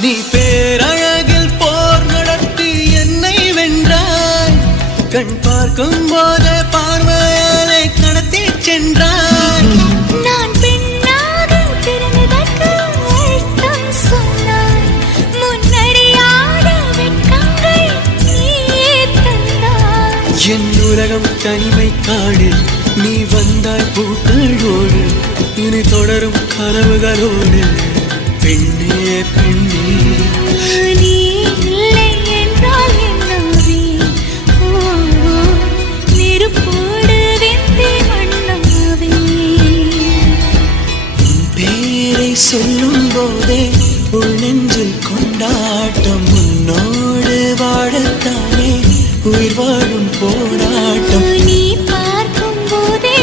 நீ பேரழகில் போர் நடத்தி என்னை வென்றாய். கண் பார்க்கும் போதே பார்வையாலே கடத்தி சென்றாய். நான் பெண்ணாக பிறந்ததற்கு அர்த்தம் சொன்னாய். முன்னறியாத வெட்கங்கள் நீயே தந்தாய். என் உலகம் தனிமை காடு, நீ வந்தாய் பூக்களோடு. இனி தொடரும் கனவுகளோடு. பெண்ணே பெண்ணே, நீ இல்லை என்றால் என்னாவே? நெருப்போடு வெந்தே மண்ணாவே. உன் பேரை சொல்லும் போதே உள் நெஞ்சில் கொண்டாட்டம். உன்னோடு வாழத்தானே உயிர் வாழும் போராட்டம். நீ பார்க்கும் போதே